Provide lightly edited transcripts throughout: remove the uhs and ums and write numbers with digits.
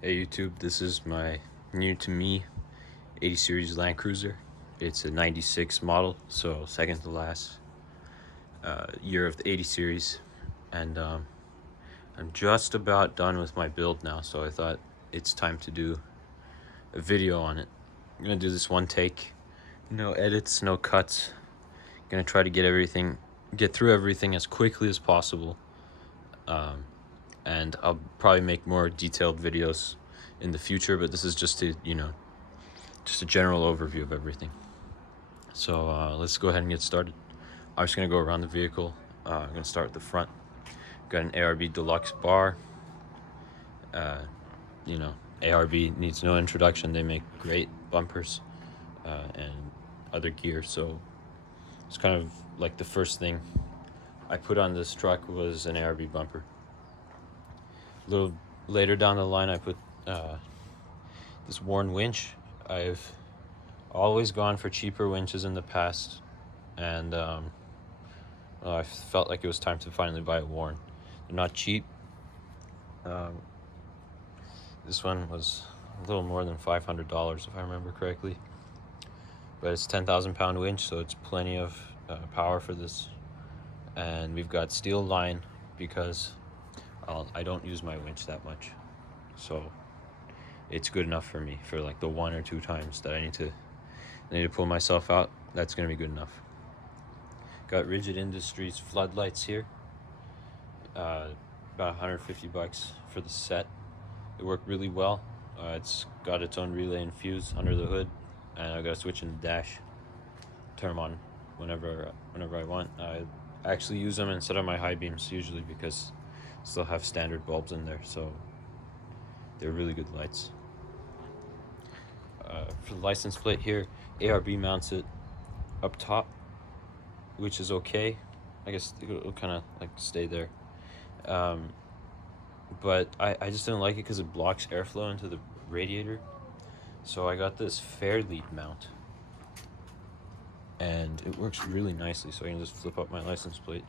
Hey YouTube, this is my new to me 80 series Land Cruiser. It's a 96 model, so second to last year of the 80 series. And I'm just about done with my build now, so I thought it's time to do a video on it. I'm gonna do this one take, no edits, no cuts. Gonna try to get through everything as quickly as possible. And I'll probably make more detailed videos in the future, but this is just to, just a general overview of everything. So let's go ahead and get started. I'm just gonna go around the vehicle. I'm gonna start at the front. Got an ARB Deluxe bar. ARB needs no introduction. They make great bumpers and other gear. So it's kind of like the first thing I put on this truck was an ARB bumper. A little later down the line, I put this Warn winch. I've always gone for cheaper winches in the past, and I felt like it was time to finally buy a Warn. They're not cheap. This one was a little more than $500 if I remember correctly, but it's 10,000 pound winch, so it's plenty of power for this. And we've got steel line because I don't use my winch that much, so it's good enough for me for like the 1 or 2 times that I need to pull myself out. That's gonna be good enough. Got Rigid Industries Floodlights here, about $150 for the set. They work really well. It's got its own relay and fuse under the hood, and I've got a switch in the dash. Turn them on whenever I want. I actually use them instead of my high beams usually because I still have standard bulbs in there, so they're really good lights. For the license plate here, ARB mounts it up top, which is okay. I guess it'll kind of like stay there. But I just didn't like it because it blocks airflow into the radiator. So I got this fair lead mount, and it works really nicely. So I can just flip up my license plate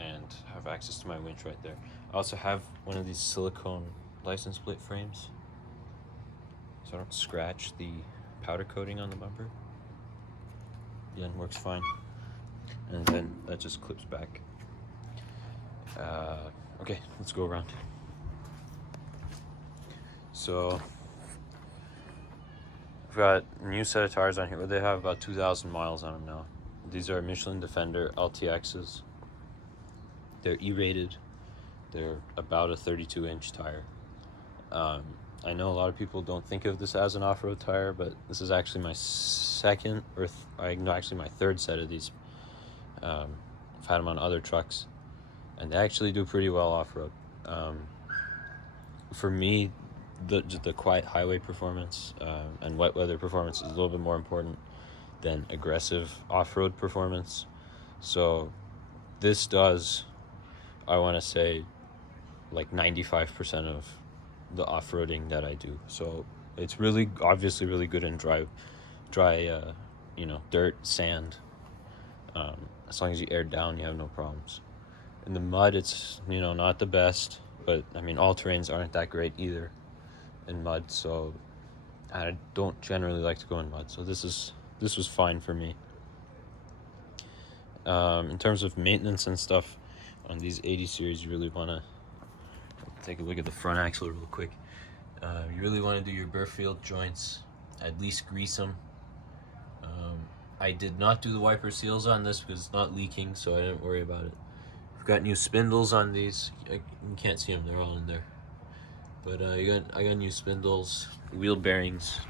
and have access to my winch right there. I also have one of these silicone license plate frames, so I don't scratch the powder coating on the bumper. Again, works fine. And then that just clips back. Okay, let's go around. So I've got a new set of tires on here. They have about 2,000 miles on them now. These are Michelin Defender LTXs. They're E-rated. They're about a 32-inch tire. I know a lot of people don't think of this as an off-road tire, but this is actually my my third set of these. I've had them on other trucks, and they actually do pretty well off-road. For me, the quiet highway performance and wet weather performance is a little bit more important than aggressive off-road performance. So this does, I want to say, like 95% of the off-roading that I do. So it's really obviously really good in dry dirt, sand. As long as you air down, you have no problems. In the mud, it's not the best, but I mean all terrains aren't that great either in mud, so I don't generally like to go in mud. So this was fine for me. In terms of maintenance and stuff on these 80 series, you really want to take a look at the front axle real quick. You really want to do your Burfield joints, at least grease them. I did not do the wiper seals on this because it's not leaking, so I didn't worry about it. I've got new spindles on these. You can't see them, they're all in there. But I got new spindles, wheel bearings.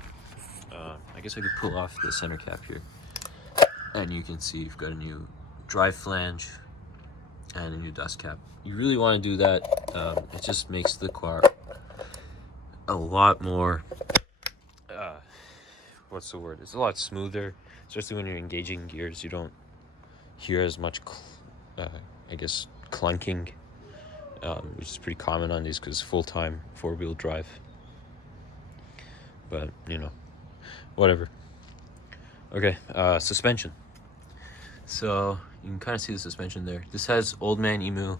I guess I could pull off the center cap here, and you can see you've got a new drive flange and a new dust cap. You really want to do that. It just makes the car a lot more, what's the word? It's a lot smoother, especially when you're engaging gears. You don't hear as much, clunking, which is pretty common on these because full-time 4-wheel drive. But, whatever. Okay, suspension. So you can kind of see the suspension there. This has Old Man Emu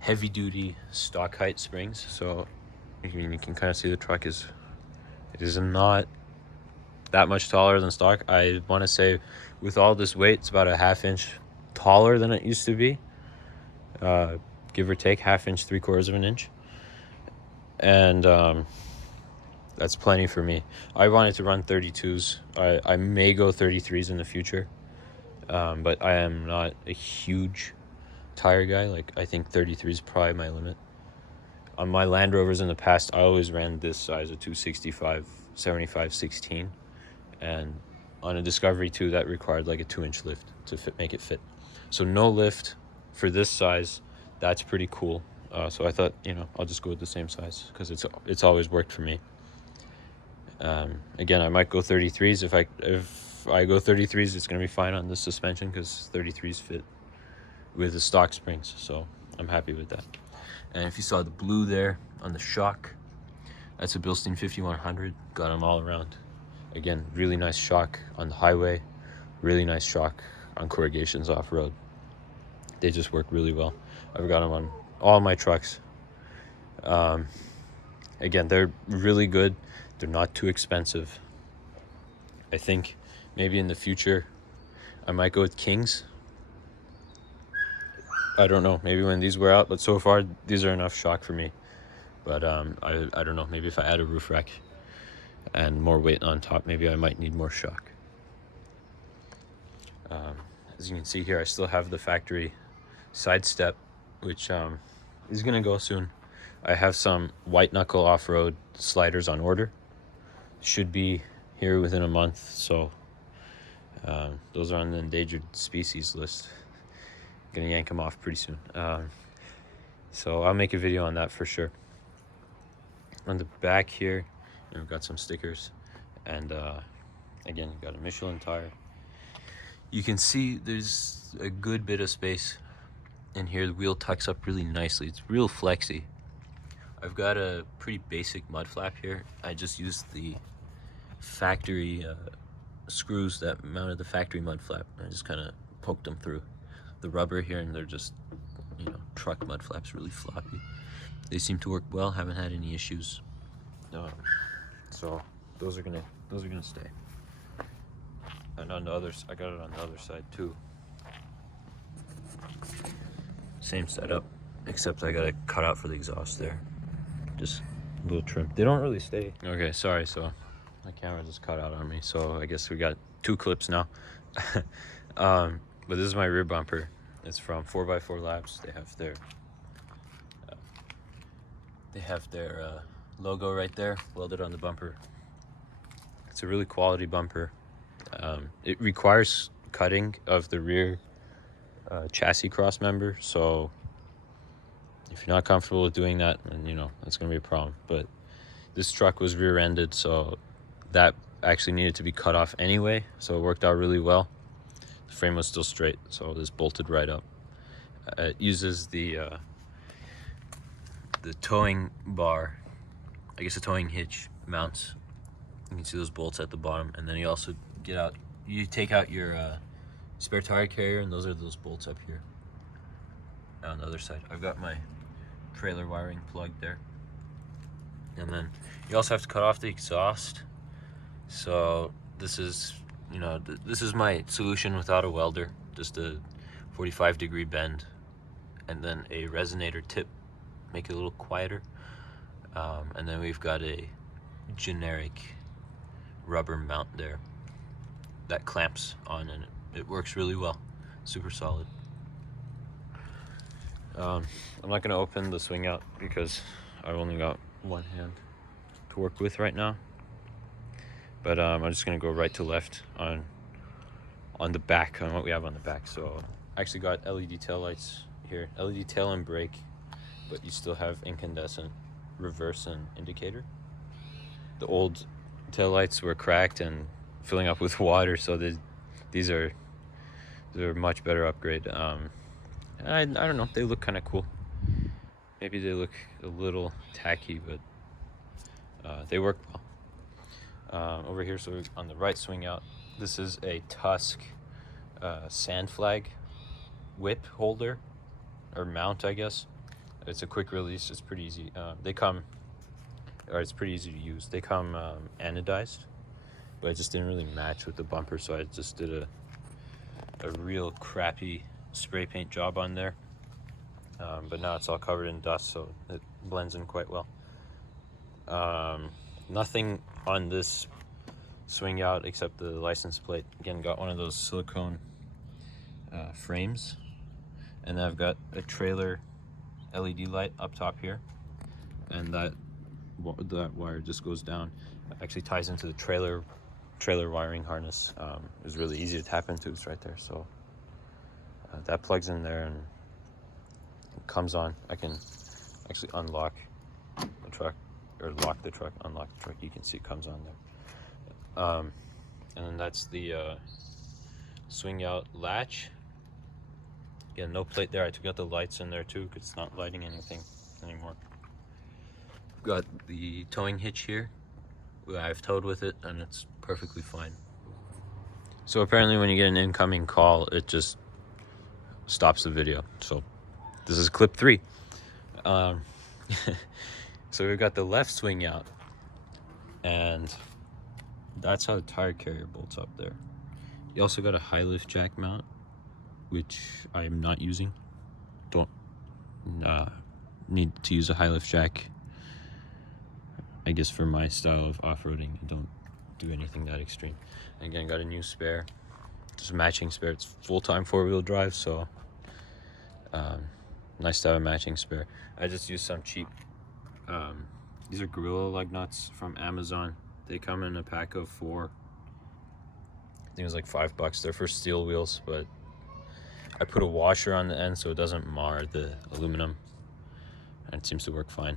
heavy-duty stock height springs, so You can kind of see the truck it is not that much taller than stock. I want to say with all this weight, it's about a ½ inch taller than it used to be, give or take ½ inch, 3/4 of an inch. And that's plenty for me. I wanted to run 32s. I may go 33s in the future, but I am not a huge tire guy. Like, I think 33 is probably my limit. On my Land Rovers in the past, I always ran this size of 265, 75, 16. And on a Discovery 2, that required like a 2-inch lift to make it fit. So no lift for this size, that's pretty cool. So I thought, I'll just go with the same size because it's always worked for me. Again, I might go 33s. If I go 33s, it's going to be fine on this suspension because 33s fit with the stock springs. So I'm happy with that. And if you saw the blue there on the shock, that's a Bilstein 5100. Got them all around. Again, really nice shock on the highway. Really nice shock on corrugations off-road. They just work really well. I've got them on all my trucks. Again, they're really good. They're not too expensive. I think maybe in the future, I might go with Kings. I don't know, maybe when these wear out, but so far these are enough shock for me. But I don't know, maybe if I add a roof rack and more weight on top, maybe I might need more shock. As you can see here, I still have the factory side step, which is gonna go soon. I have some white knuckle off-road sliders on order. Should be here within a month, so those are on the endangered species list. Gonna yank them off pretty soon. So I'll make a video on that for sure. On the back here, we've got some stickers, and again, you've got a Michelin tire. You can see there's a good bit of space in here. The wheel tucks up really nicely. It's real flexy. I've got a pretty basic mud flap here. I just used the factory screws that mounted the factory mud flap. I just kind of poked them through the rubber here, and they're just, truck mud flaps, really floppy. They seem to work well. Haven't had any issues. So those are gonna stay. And on the others, I got it on the other side too. Same setup, except I got a cutout for the exhaust there. Just a little trim. They don't really stay. Okay, sorry. So my camera just cut out on me. So I guess we got 2 clips now. But this is my rear bumper. It's from 4x4 Labs. They have their logo right there, welded on the bumper. It's a really quality bumper. It requires cutting of the rear chassis cross member, so if you're not comfortable with doing that, then that's going to be a problem. But this truck was rear-ended, so that actually needed to be cut off anyway, so it worked out really well. The frame was still straight, so this bolted right up. It uses the towing bar, I guess the towing hitch mounts. You can see those bolts at the bottom, and then you also take out your spare tire carrier, and those are those bolts up here. On the other side, I've got my trailer wiring plugged there. And then you also have to cut off the exhaust. So this is, this is my solution without a welder, just a 45-degree bend, and then a resonator tip, make it a little quieter. And then we've got a generic rubber mount there that clamps on, and it works really well. Super solid. I'm not going to open the swing out because I've only got one hand to work with right now. But I'm just going to go right to left on the back, on what we have on the back. So I actually got LED tail lights here, LED tail and brake, but you still have incandescent reverse and indicator. The old tail lights were cracked and filling up with water, so they're a much better upgrade. I don't know, they look kind of cool. Maybe they look a little tacky, but they work well. Over here, so on the right swing out, this is a Tusk sand flag whip holder, or mount, I guess. It's a quick release, it's pretty easy. They come or it's pretty easy to use. They come anodized, but it just didn't really match with the bumper, so I just did a real crappy spray paint job on there. But now it's all covered in dust, so it blends in quite well. Nothing on this swing out except the license plate. Again, got one of those silicone frames, and I've got a trailer LED light up top here, and that wire just goes down. It actually ties into the trailer wiring harness. It was really easy to tap into. It's right there, so that plugs in there and it comes on. I can actually unlock the truck, or lock the truck, unlock the truck. You can see it comes on there. And then that's the swing out latch. Again, no plate there. I took out the lights in there too because it's not lighting anything anymore. Got the towing hitch here. I've towed with it and it's perfectly fine. So apparently when you get an incoming call, it just stops the video. So this is clip 3. So we've got the left swing out, and that's how the tire carrier bolts up there. You also got a high lift jack mount, which I'm not using. Don't need to use a high lift jack, I guess, for my style of off-roading. I don't do anything that extreme. And again, got a new spare, just a matching spare. It's full-time 4-wheel drive, so nice to have a matching spare. I just used some cheap, these are Gorilla lug nuts from Amazon. They come in a pack of 4. I think it was like $5. They're for steel wheels, but I put a washer on the end so it doesn't mar the aluminum, and it seems to work fine.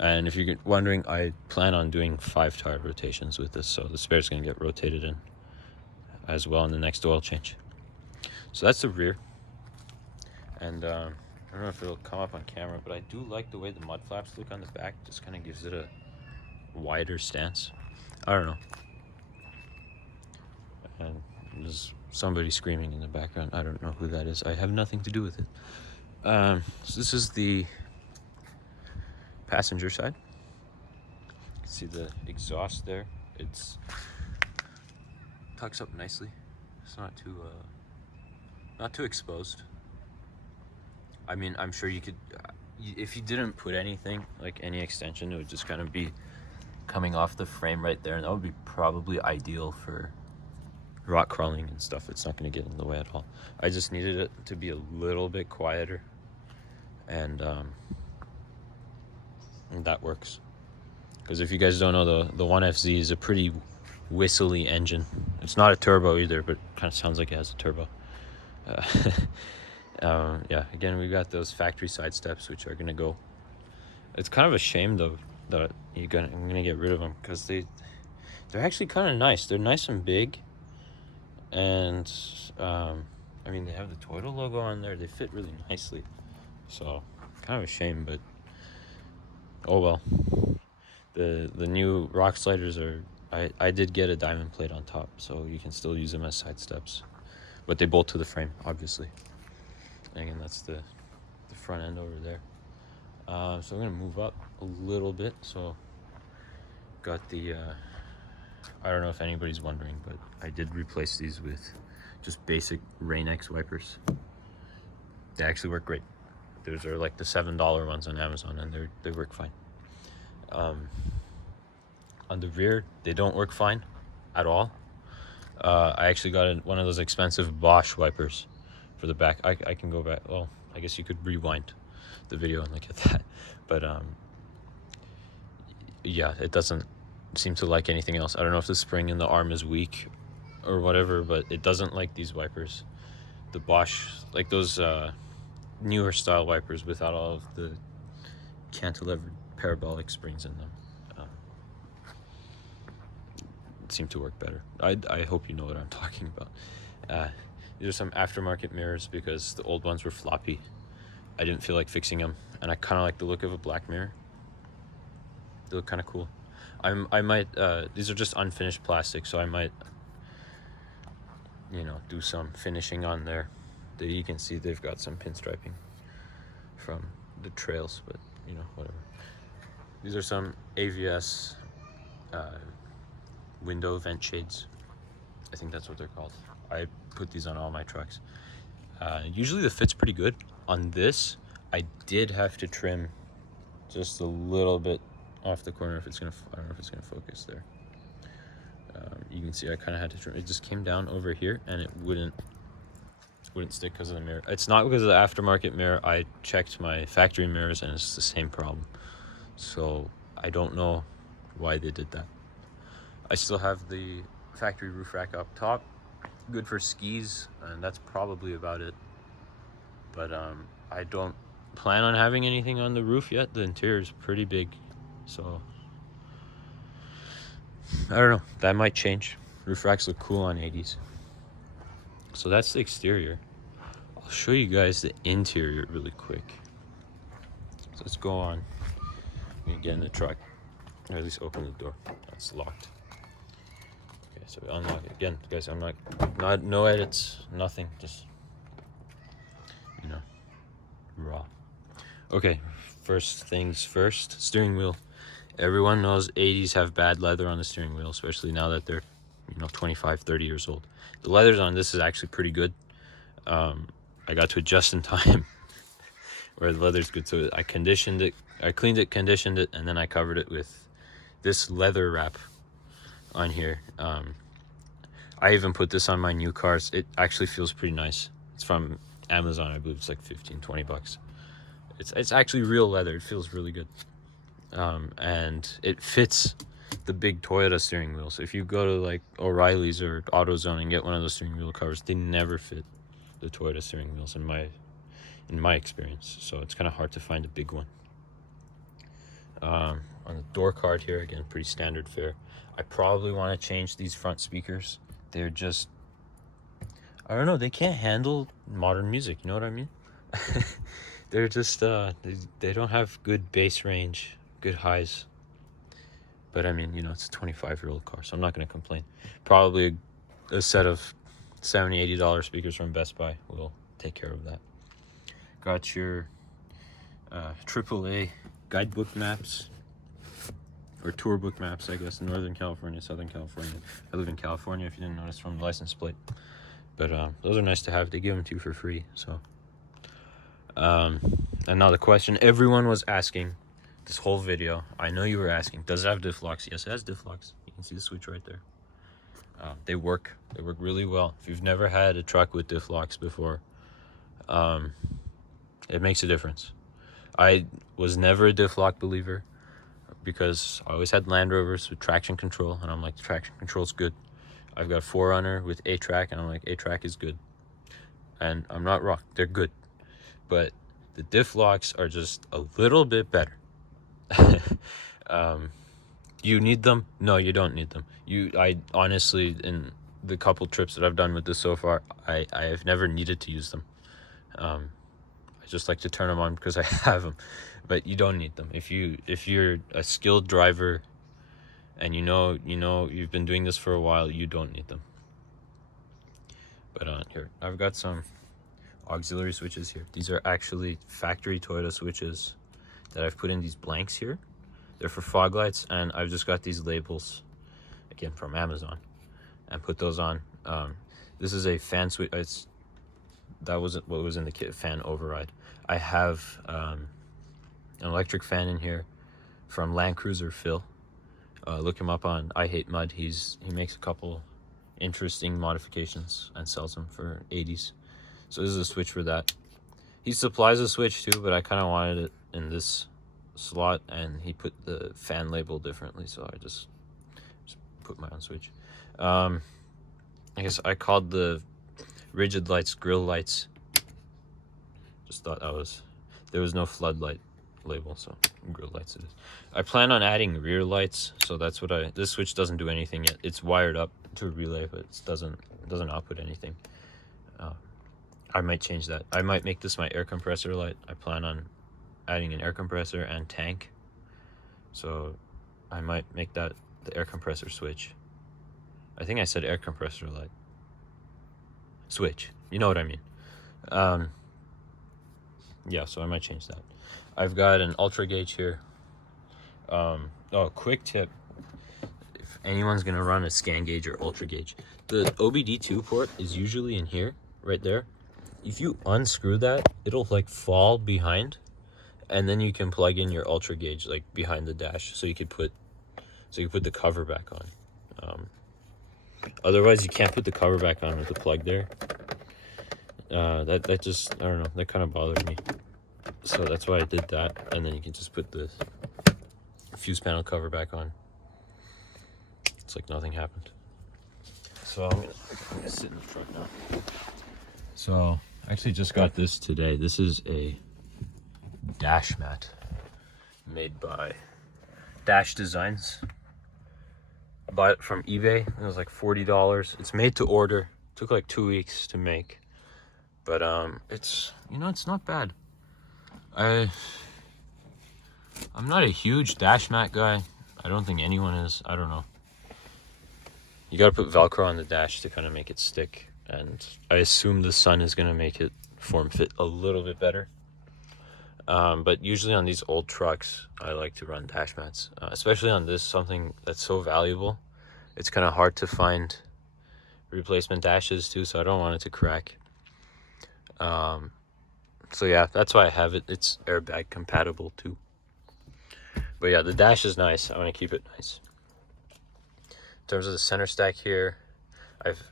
And if you're wondering, I plan on doing 5 tire rotations with this, so the spare's going to get rotated in as well in the next oil change. So that's the rear. And I don't know if it'll come up on camera, but I do like the way the mud flaps look on the back. Just kind of gives it a wider stance. I don't know. And there's somebody screaming in the background. I don't know who that is. I have nothing to do with it. So this is the passenger side. You can see the exhaust there. It's tucks up nicely. It's not too exposed. I mean, I'm sure you could, if you didn't put anything, like any extension, it would just kind of be coming off the frame right there, and that would be probably ideal for rock crawling and stuff. It's not going to get in the way at all. I just needed it to be a little bit quieter, and that works. Because if you guys don't know, the 1FZ is a pretty whistly engine. It's not a turbo either, but kind of sounds like it has a turbo. Yeah, again, we got those factory side steps, which are gonna go. It's kind of a shame though that I'm gonna get rid of them, because they're actually kind of nice. They're nice and big, and I mean, they have the Toyota logo on there. They fit really nicely, so kind of a shame, but oh well. The new rock sliders are, I did get a diamond plate on top, so you can still use them as side steps, but they bolt to the frame, obviously. And again, that's the front end over there. So I'm gonna move up a little bit. So got the I don't know if anybody's wondering, but I did replace these with just basic Rainx wipers. They actually work great. Those are like the $7 ones on Amazon, and they work fine. On the rear, they don't work fine at all. I actually got one of those expensive Bosch wipers for the back. I can go back. Well, I guess you could rewind the video and look at that. But yeah, it doesn't seem to like anything else. I don't know if the spring in the arm is weak or whatever, but it doesn't like these wipers. The Bosch, like those newer style wipers without all of the cantilevered parabolic springs in them, seem to work better. I hope you know what I'm talking about. These are some aftermarket mirrors because the old ones were floppy. I didn't feel like fixing them, and I kind of like the look of a black mirror. They look kind of cool. I might, these are just unfinished plastic, so I might, do some finishing on there. You can see they've got some pinstriping from the trails, but whatever. These are some AVS window vent shades. I think that's what they're called. I put these on all my trucks. Usually the fit's pretty good. On this, I did have to trim just a little bit off the corner. If it's gonna, I don't know if it's gonna focus there. You can see I kind of had to trim. It just came down over here, and it wouldn't stick because of the mirror. It's not because of the aftermarket mirror. I checked my factory mirrors, and it's the same problem. So I don't know why they did that. I still have the factory roof rack up top, good for skis, and that's probably about it. But I don't plan on having anything on the roof yet. The interior is pretty big, so I don't know, that might change. Roof racks look cool on 80s. So that's the exterior. I'll show you guys the interior really quick. So let's go on. We can get in the truck, or at least open the door. That's locked. Okay, so we unlock it again, guys. I'm not no edits, nothing, just, you know, raw. Okay, first things first, steering wheel. Everyone knows 80s have bad leather on the steering wheel, especially now that they're, 25, 30 years old. The leathers on this is actually pretty good. I got to adjust in time where the leather's good. So I conditioned it, I cleaned it, conditioned it, and then I covered it with this leather wrap on here. I even put this on my new cars. It actually feels pretty nice. It's from Amazon. I believe it's like 15, 20 bucks. It's actually real leather. It feels really good. And it fits the big Toyota steering wheel. So if you go to like O'Reilly's or AutoZone and get one of those steering wheel covers, they never fit the Toyota steering wheels in my experience. So it's kind of hard to find a big one. On the door card here, again, pretty standard fare. I probably want to change these front speakers. They're just, I don't know, they can't handle modern music, you know what I mean? They're just, they don't have good bass range, good highs. But I mean, it's a 25-year-old car, so I'm not going to complain. Probably a set of $70, $80 speakers from Best Buy will take care of that. Got your AAA guidebook maps, or tour book maps, I guess, in Northern California, Southern California. I live in California, if you didn't notice from the license plate. But those are nice to have. They give them to you for free. So, and now the question everyone was asking this whole video, I know you were asking, does it have Diff Locks? Yes, it has Diff Locks. You can see the switch right there. They work really well. If you've never had a truck with Diff Locks before, it makes a difference. I was never a Diff Lock believer because I always had Land Rovers with traction control, and I'm like, the traction control's good. I've got 4Runner with A-Track, and I'm like, A-Track is good. And I'm not wrong, they're good. But the Diff Locks are just a little bit better. You need them? No, you don't need them. I honestly, in the couple trips that I've done with this so far, I have never needed to use them. I just like to turn them on because I have them, but you don't need them. If you're a skilled driver and you've been doing this for a while, you don't need them. But here, I've got some auxiliary switches here. These are actually factory Toyota switches that I've put in these blanks here. They're for fog lights, and I've just got these labels, again, from Amazon, and put those on. This is a fan switch. That wasn't what was in the kit, fan override. I have an electric fan in here from Land Cruiser Phil. Look him up on I Hate Mud. He makes a couple interesting modifications and sells them for 80s. So this is a switch for that. He supplies a switch too, but I kind of wanted it in this slot, and he put the fan label differently, so I just put my own switch. I guess I called the rigid lights grill lights. Just thought there was no floodlight label, so grill lights it is. I plan on adding rear lights, so that's what this switch doesn't do anything yet. It's wired up to a relay, but it doesn't output anything. I might change that. I might make this my air compressor light. I plan on adding an air compressor and tank, so I might make that the air compressor switch. I think I said air compressor light switch, you know what I mean. Yeah, so I might change that. I've got an ultra gauge here. Oh, quick tip. If anyone's gonna run a scan gauge or ultra gauge, the OBD2 port is usually in here, right there. If you unscrew that, it'll like fall behind, and then you can plug in your ultra gauge like behind the dash, so you could put the cover back on. Otherwise, you can't put the cover back on with the plug there. That just, I don't know, that kind of bothered me. So that's why I did that, and then you can just put the fuse panel cover back on. It's like nothing happened. So I'm gonna sit in the truck now. So I actually just got this today. This is a dash mat made by Dash Designs. I bought it from eBay. It was like $40. It's made to order. Took like 2 weeks to make, but it's, you know, it's not bad. I'm not a huge dash mat guy. I don't think anyone is. I don't know. You gotta put Velcro on the dash to kind of make it stick, and I assume the sun is gonna make it form fit a little bit better. But usually on these old trucks, I like to run dash mats, especially on this, something that's so valuable. It's kind of hard to find replacement dashes too, so I don't want it to crack. So yeah, that's why I have it. It's airbag compatible too. But yeah, the dash is nice. I want to keep it nice. In terms of the center stack here, I've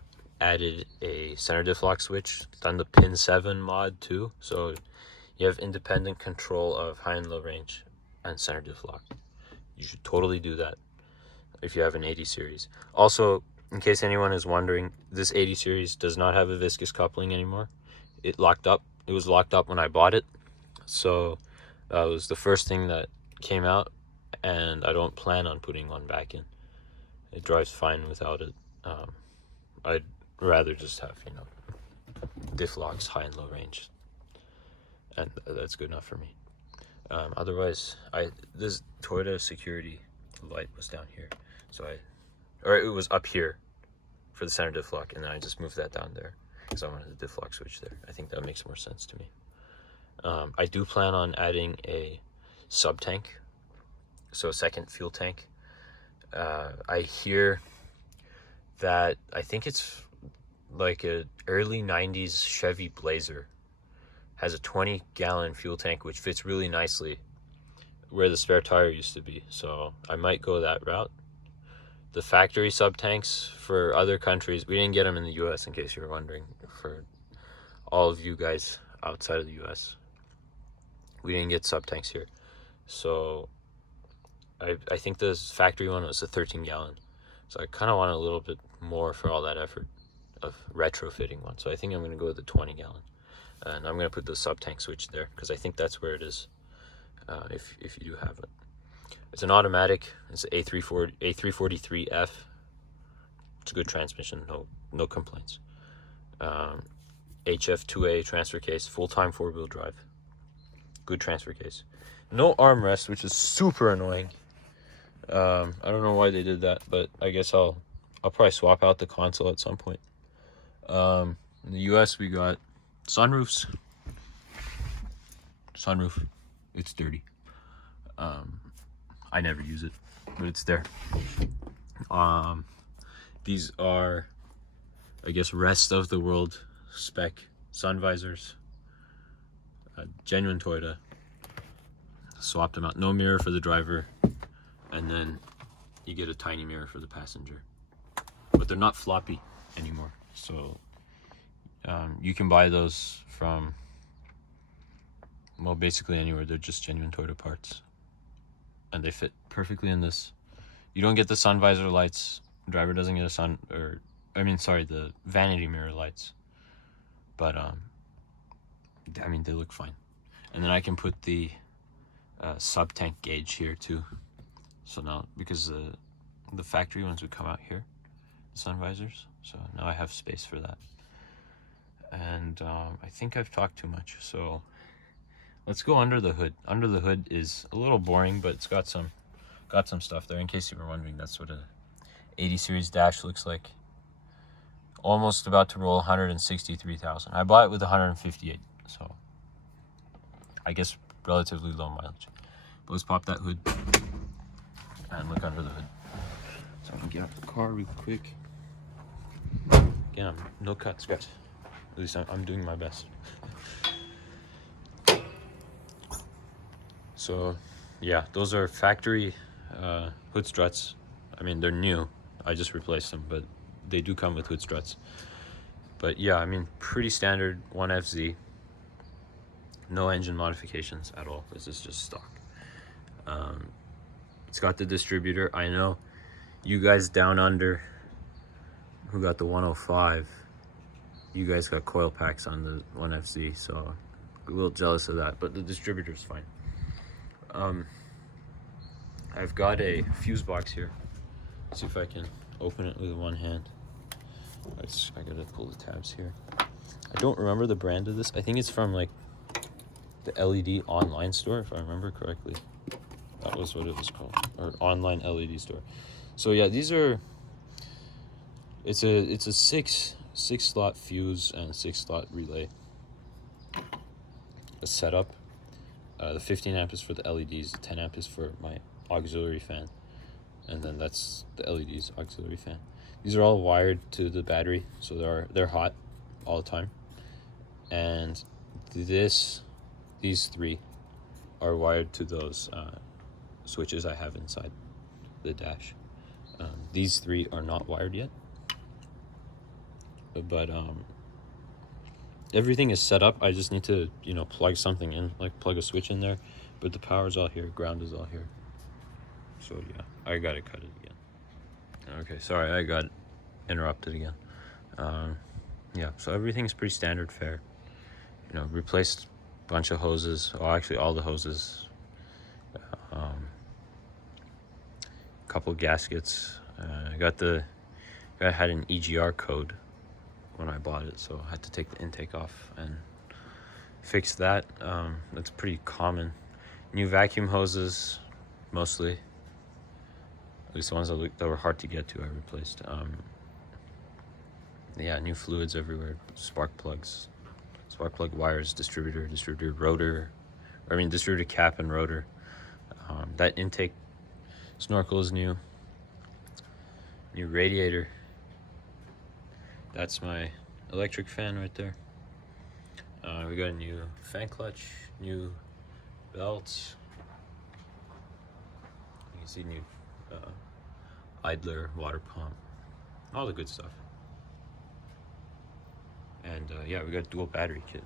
added a center diff lock switch, done the pin 7 mod too, so you have independent control of high and low range and center diff lock. You should totally do that if you have an 80 series. Also, in case anyone is wondering, this 80 series does not have a viscous coupling anymore. It locked up. It was locked up when I bought it, so that was the first thing that came out, and I don't plan on putting one back in. It drives fine without it. I'd rather just have, you know, diff locks, high and low range, and that's good enough for me. Otherwise, this Toyota security light was down here, so or it was up here for the center diff lock, and then I just moved that down there because I wanted the diff lock switch there. I think that makes more sense to me. I do plan on adding a sub tank, so a second fuel tank. I hear that, I think it's like a early 90s Chevy Blazer has a 20-gallon fuel tank, which fits really nicely where the spare tire used to be, so I might go that route. The factory sub tanks for other countries, we didn't get them in the US, in case you were wondering, for all of you guys outside of the US. We didn't get sub tanks here, so I think this factory one was a 13-gallon, so I kind of want a little bit more for all that effort of retrofitting one. So I think I'm going to go with the 20-gallon, and I'm going to put the sub tank switch there because I think that's where it is. If you do have it, it's an automatic. It's an A343F. It's a good transmission. No complaints. HF2A transfer case, full-time 4-wheel drive. Good transfer case. No armrest, which is super annoying. I don't know why they did that, but I guess I'll probably swap out the console at some point. In the US, we got sunroofs. Sunroof, it's dirty. I never use it, but it's there. These are, I guess, rest of the world spec sun visors. Genuine Toyota. Swapped them out. No mirror for the driver, and then you get a tiny mirror for the passenger. But they're not floppy anymore, so you can buy those from, well, basically anywhere. They're just genuine Toyota parts, and they fit perfectly in this. You don't get the sun visor lights. The driver doesn't get the vanity mirror lights, but I mean, they look fine. And then I can put the sub tank gauge here too. So now, because the factory ones would come out here, the sun visors, so now I have space for that. And I think I've talked too much, so let's go under the hood. Under the hood is a little boring, but it's got some stuff there. In case you were wondering, that's what a 80 series dash looks like. Almost about to roll 163,000. I bought it with 158, so I guess relatively low mileage. But let's pop that hood. and look under the hood. So I'm gonna get out of the car real quick. Again, no cut scratch. At least I'm doing my best. So yeah, those are factory hood struts. I mean, they're new. I just replaced them, but they do come with hood struts. But yeah, I mean, pretty standard 1FZ. No engine modifications at all. This is just stock. It's got the distributor. I know you guys down under who got the 105, you guys got coil packs on the 1FZ, so a little jealous of that, but the distributor's fine. I've got a fuse box here. Let's see if I can open it with one hand. I gotta pull the tabs here. I don't remember the brand of this. I think it's from like the LED online store, if I remember correctly. That was what it was called, or online LED store. So yeah, these are. It's a six slot fuse and 6-slot relay. A setup. The 15 amp is for the LEDs. The 10 amp is for my auxiliary fan, and then that's the LEDs auxiliary fan. These are all wired to the battery, so they're hot all the time. And these three are wired to those switches I have inside the dash. These three are not wired yet, but everything is set up. I just need to plug something in, like plug a switch in there, but the power's all here, ground is all here. So yeah, I gotta cut it again. Okay, sorry, I got interrupted again. Yeah, so everything's pretty standard fare. Replaced a bunch of hoses. Well, actually all the hoses. Couple gaskets. I had an EGR code when I bought it, so I had to take the intake off and fix that. That's pretty common. New vacuum hoses, mostly. At least the ones that were hard to get to, I replaced. Yeah, new fluids everywhere. Spark plugs, spark plug wires, distributor rotor. Distributor cap and rotor. That intake snorkel is new. New radiator. That's my electric fan right there. We got a new fan clutch, new belts. You can see new idler, water pump, all the good stuff. And yeah, we got a dual battery kit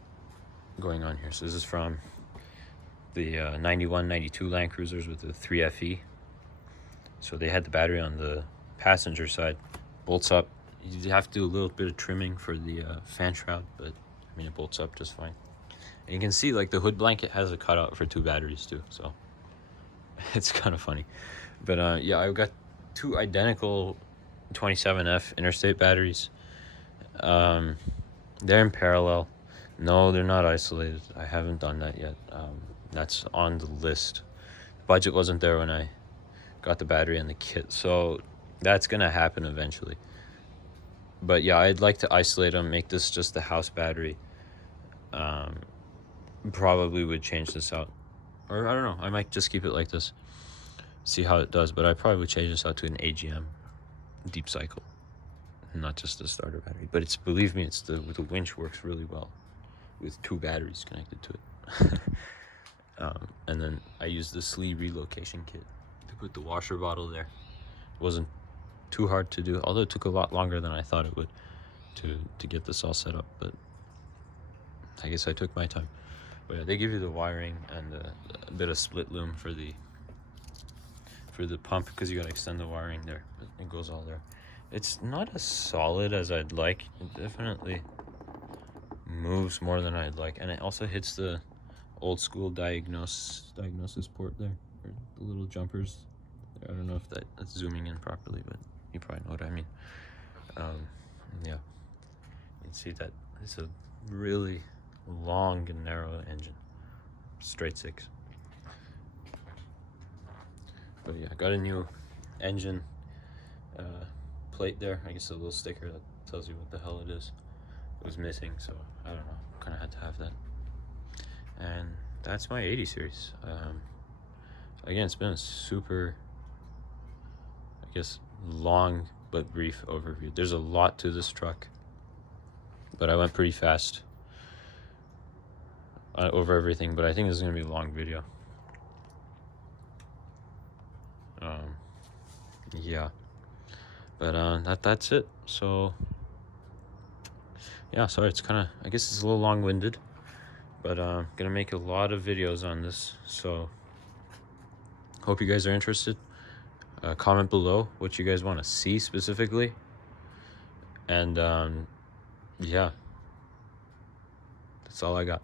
going on here. So this is from the 91, 92 Land Cruisers with the 3FE. So they had the battery on the passenger side, bolts up. You have to do a little bit of trimming for the fan shroud, but I mean it bolts up just fine. And you can see like the hood blanket has a cutout for 2 batteries too, so it's kind of funny. But yeah, I've got 2 identical 27F interstate batteries. They're in parallel. No, they're not isolated. I haven't done that yet. That's on the list. The budget wasn't there when I got the battery and the kit, so that's gonna happen eventually. But yeah, I'd like to isolate them, make this just the house battery. Probably would change this out, or I don't know, I might just keep it like this, see how it does. But I probably would change this out to an AGM deep cycle, not just a starter battery. But it's, believe me, it's the winch works really well with 2 batteries connected to it. And then I used the sleeve relocation kit to put the washer bottle there. It wasn't too hard to do, although it took a lot longer than I thought it would to get this all set up, but I guess I took my time. But yeah, they give you the wiring and a bit of split loom for the pump, because you gotta extend the wiring there. It goes all there. It's not as solid as I'd like. It definitely moves more than I'd like, and it also hits the old school diagnosis port there, or the little jumpers. I don't know if that's zooming in properly, but you probably know what I mean. Yeah, you can see that it's a really long and narrow engine, straight 6. But yeah, I got a new engine plate there. I guess a little sticker that tells you what the hell it is. It was missing, so I don't know, kind of had to have that. And that's my 80 series. Again, it's been a super guess, long but brief overview. There's a lot to this truck, but I went pretty fast over everything, but I think this is going to be a long video. Yeah, but that's it. So yeah, sorry, it's kind of, I guess it's a little long-winded, but gonna make a lot of videos on this, so hope you guys are interested. Comment below what you guys want to see specifically, and yeah, that's all I got.